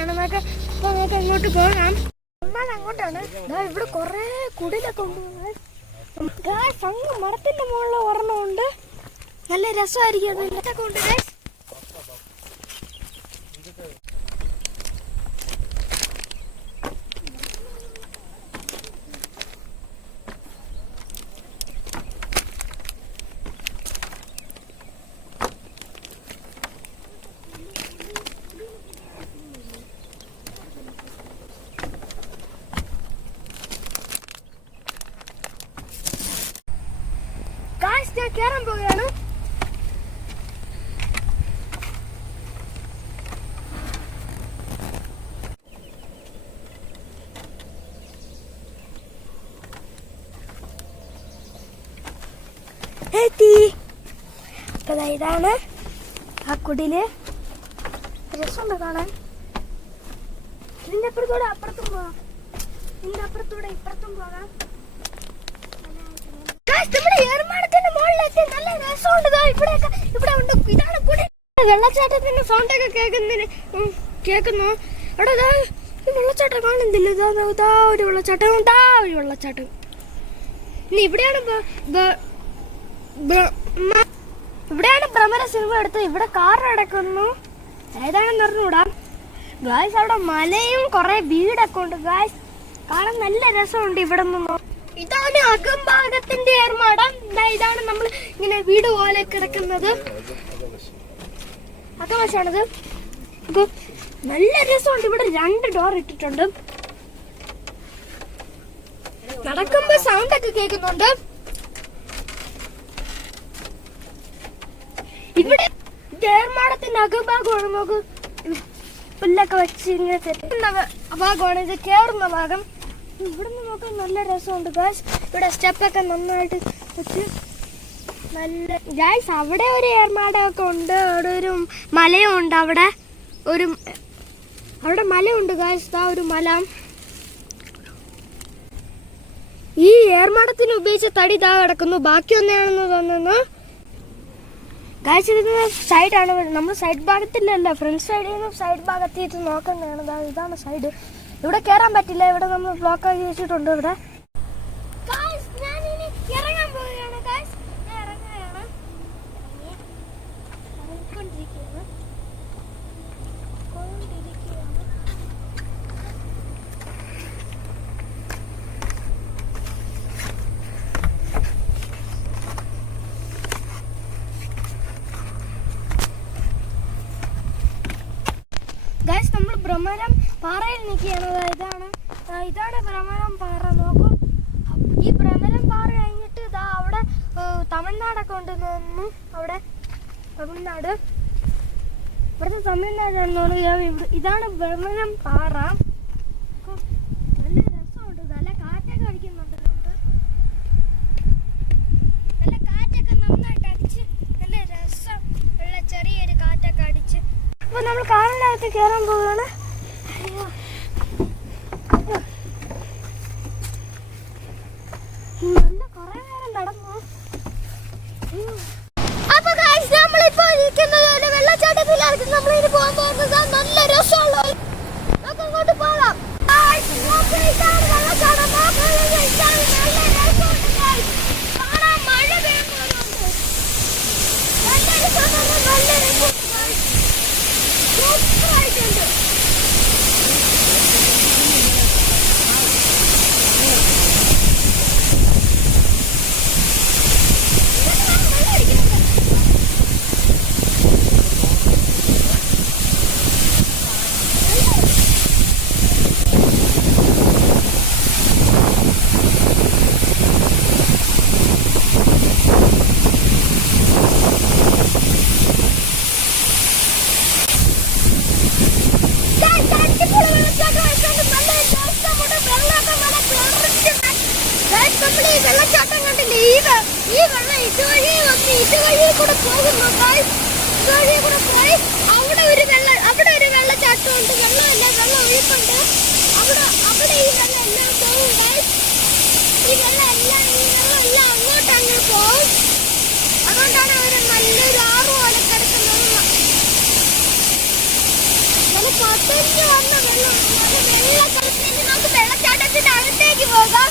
പോയിക്കൊണ്ടിരിക്കുകയാണ്. നമുക്ക് അങ്ങോട്ട് പോകാം. അങ്ങോട്ടാണ്. ഇവിടെ കുറെ കുടിലൊക്കെ ഉണ്ട്. സംഘം മരത്തിന്റെ മുകളിൽ ഒരെണ്ണമുണ്ട്. നല്ല രസമായിരിക്കും. അത് ഉണ്ട്. ഞാൻ കേറാൻ പോവുകയാണ്. ഇതാണ് ആ കുടില്. രസമുണ്ട് കാണാൻ. ഇതിന്റെ അപ്പുറത്തൂടെ അപ്പുറത്തും പോകാം. ഇതിന്റെ അപ്പുറത്തൂടെ ഇപ്പുറത്തും പോകാം. വെള്ളച്ചാട്ടത്തിന്റെ സൗണ്ട് ഒക്കെ കേൾക്കുന്നു. അവിടെ വെള്ളച്ചാട്ടം കാണുന്നില്ല. ഇതാ ഒരു വെള്ളച്ചാട്ടം. ഒരു വെള്ളച്ചാട്ടം. ഇനി ഇവിടെയാണ് ഭ്രമര സിനിമ എടുത്ത്. ഇവിടെ കാർ നടക്കുന്നു. ഏതാണെന്ന് അറിഞ്ഞൂടാ ഗായ്സ്. അവിടെ മലയും കുറെ വീടൊക്കെ ഉണ്ട് ഗായ്സ്. കാണാൻ നല്ല രസമുണ്ട്. ഇവിടെ നിന്ന് ഇതാണ് അകംഭാഗത്തിന്റെ ഏർമാടം. ഇതാണ് നമ്മൾ ഇങ്ങനെ വീട് പോലെ കിടക്കുന്നത്. അകവശാണിത്. നല്ല രസമുണ്ട്. ഇവിടെ 2 ഡോർ ഇട്ടിട്ടുണ്ട്. നടക്കുമ്പോ സൗണ്ട് ഒക്കെ കേൾക്കുന്നുണ്ട്. ഇവിടെ ഏർമാടത്തിന്റെ അകഭാഗമാണ്. നമുക്ക് പുല്ലൊക്കെ വെച്ച് ഇങ്ങനെ ഭാഗമാണ്. ഇത് കേറുന്ന ഭാഗം. ഇവിടുന്ന് നോക്കാൻ നല്ല രസമുണ്ട് ഗായ്സ്. ഇവിടെ സ്റ്റെപ്പൊക്കെ നന്നായിട്ട് വെച്ച് നല്ല ഗായ്സ്. അവിടെ ഒരു ഏർമാടമൊക്കെ ഉണ്ട്. അവിടെ ഒരു മലയും ഉണ്ട്. അവിടെ മലയുണ്ട് ഗായ്സ്. ഒരു മല. ഈ ഏർമാടത്തിന് ഉപയോഗിച്ച തടി ഇതാ കിടക്കുന്നു. ബാക്കി ഒന്നാണെന്ന് തോന്നുന്നു ഗായ്സ്. ഇത് സൈഡാണ്. നമ്മൾ സൈഡ് ഭാഗത്തില്ലല്ല, ഫ്രണ്ട് സൈഡിൽ നിന്ന് സൈഡ് ഭാഗത്തേക്ക് നോക്കുന്നതാണ്. ഇതാണ് സൈഡ്. ഇവിടെ കയറാൻ പറ്റില്ല. ഇവിടെ നമ്മൾ ബ്ലോക്ക് ആക്കി വെച്ചിട്ടുണ്ട്. ഇവിടെ ഇറങ്ങാൻ പോവുകയാണ് ഗായ്സ്. ഇറങ്ങുകയാണ്. ഗായ്സ് നമ്മൾ ഭ്രമരം പാറയിൽ നിൽക്കുകയാണ്. ഇതാണ് ഭ്രമരം പാറ. നോക്കൂ. ഈ ഭ്രമരം പാറ കഴിഞ്ഞിട്ട് ഇതാ അവിടെ തമിഴ്നാടൊക്കെ ഉണ്ടെന്ന്. അവിടെ തമിഴ്നാട്. ഇവിടുത്തെ തമിഴ്നാടാണെന്ന് തോന്നുന്നു. ഇതാണ് ഭ്രമരം പാറ. നല്ല രസമുണ്ട്. നല്ല കാറ്റൊക്കെ അടിക്കുന്നുണ്ട്. നല്ല കാറ്റൊക്കെ നന്നായിട്ട് അടിച്ച് നല്ല രസം ഉള്ള ചെറിയൊരു കാറ്റൊക്കെ അടിച്ച്. അപ്പൊ നമ്മൾ കാറിനകത്ത് കയറാൻ പോവുകയാണ്. നല്ല കുറെ നേരം നടന്നു. അപ്പൊ നമ്മളിപ്പോ ഇരിക്കുന്നത് ഒരു വെള്ളച്ചാട്ടത്തിലാണ്. നമ്മളിന് പോകാൻ പോകുന്നത് നല്ല രസമുള്ള. നമുക്ക് അങ്ങോട്ട് പോകാം. വെള്ളച്ചാട്ടം കാണാൻ മഴ പെയ്യുന്നുണ്ട്. നല്ല രസമുണ്ട്. സൂപ്പറായിട്ടുണ്ട്. വെള്ളച്ചാട്ടം കണ്ടില്ലേ? ഈ വെള്ളം ഇതുവഴി വന്ന് ഇതുവഴി കൂടെ പോകുന്നു. ഇതുവഴി കൂടെ പോയി അവിടെ ഒരു വെള്ളച്ചാട്ടം ഉണ്ട്. വെള്ളമല്ല, വെള്ളം ഒഴുക്കുണ്ട്. അവിടെ ഈ വെള്ളം എല്ലാം പോകും. ഈ വെള്ളം എല്ലാം അങ്ങോട്ട് അങ്ങ് പോകും. അതുകൊണ്ടാണ് അവർ നല്ലൊരു ആറ് പോലെ കിടക്കുന്നത്. നല്ല പതഞ്ഞു വന്ന വെള്ളം വെള്ളക്കടത്തിലേക്ക് നമുക്ക് വെള്ളച്ചാട്ടത്തിന്റെ അടുത്തേക്ക് പോകാം.